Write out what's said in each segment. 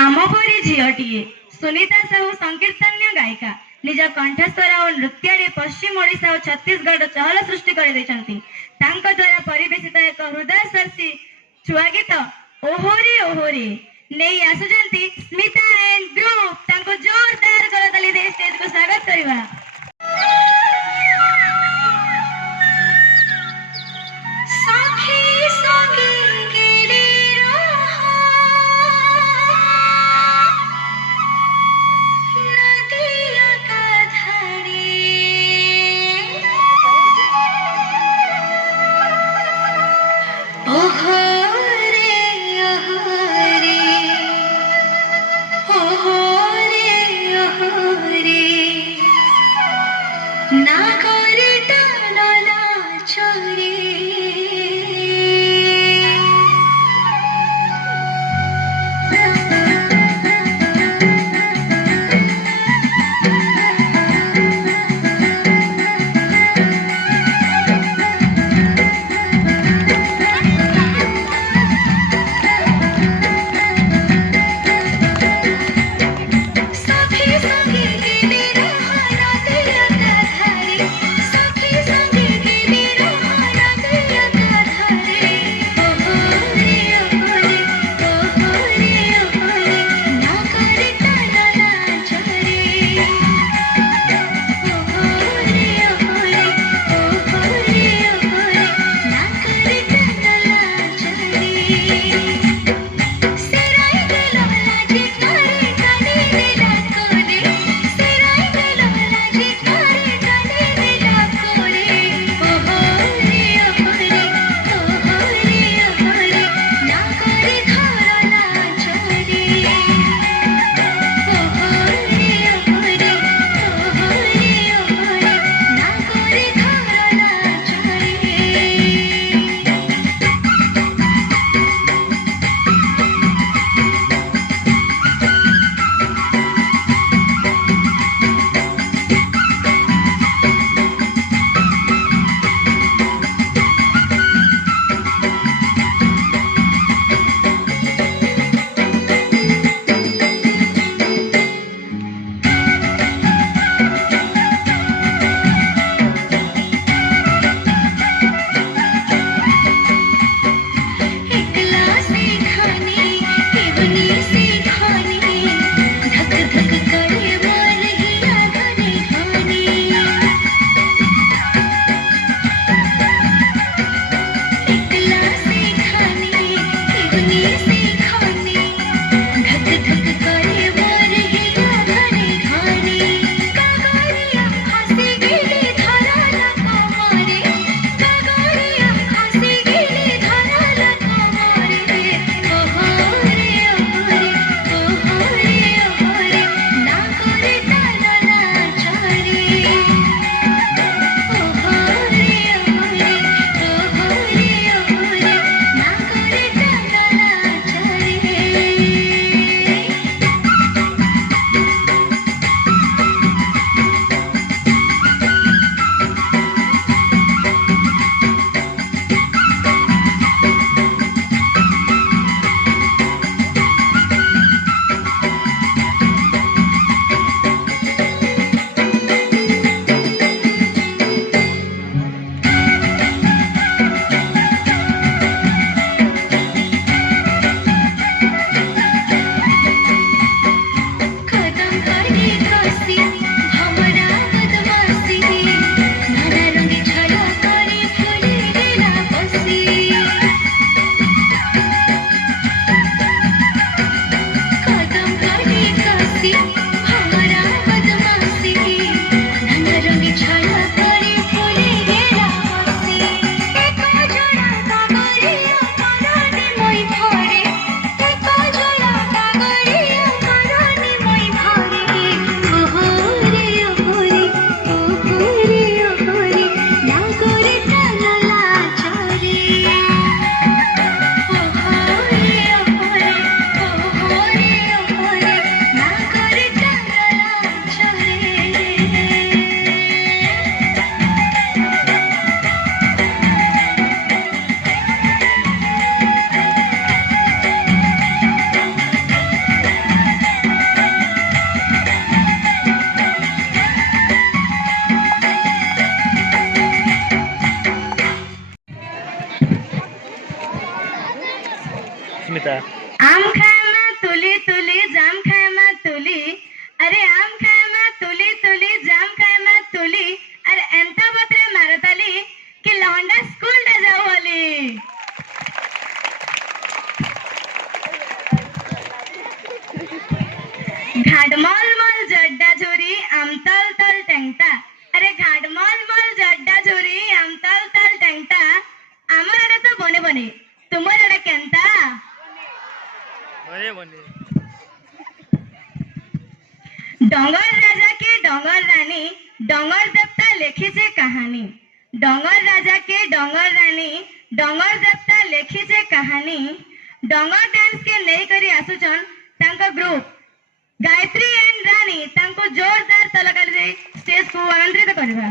आमपरी झीटीए सुनीता साहू संकीर्तन्य गायिका निज कंठस्वर और नृत्य पश्चिम ओडिशा और छत्तीसगढ़ चहल सृष्टि कर द्वारा परिवेशित एक हृदय स्पर्शी छुआ गीत ओहोरी ओहोरी नहीं आसुचंती स्मिता एंड ग्रुप तांको जोरदार करताली दे स्टेज को स्वागत करबा। अस्मिता। आम खाएमा तुली तुली जाम खाएमा तुली, अरे आम खाएमा तुली तुली जाम खाएमा तुली, अरे एंता बतरे मारताली कि लौंडा स्कूल डे जाओ वाली। घाटमॉल मॉल जड्डा चोरी आमतल तल टेंगटा, अरे घाटमॉल मॉल जड्डा चोरी आमतल तल टेंगटा, आमर आड़े तो बने बने तुमर आड़े केंता बने बने। डंगर राजा के डंगर रानी डंगर देवता लेखिछे कहानी, डंगर राजा के डंगर रानी डंगर देवता लेखिछे कहानी, डंगर डांस के नहीं करी आसुचन तांको ग्रुप गायत्री एंड रानी तांको जोरदार तलकार दे स्टेज को आमंत्रित करबा।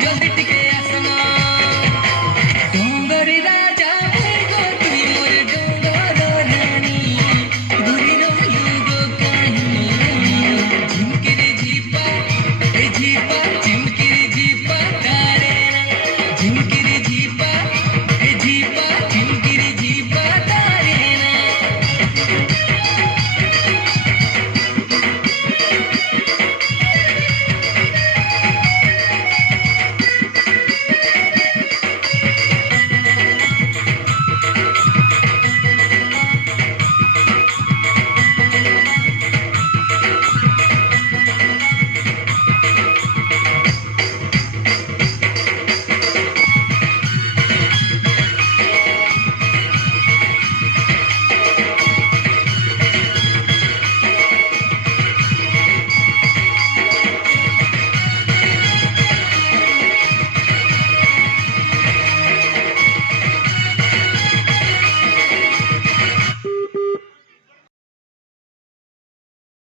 जल्दी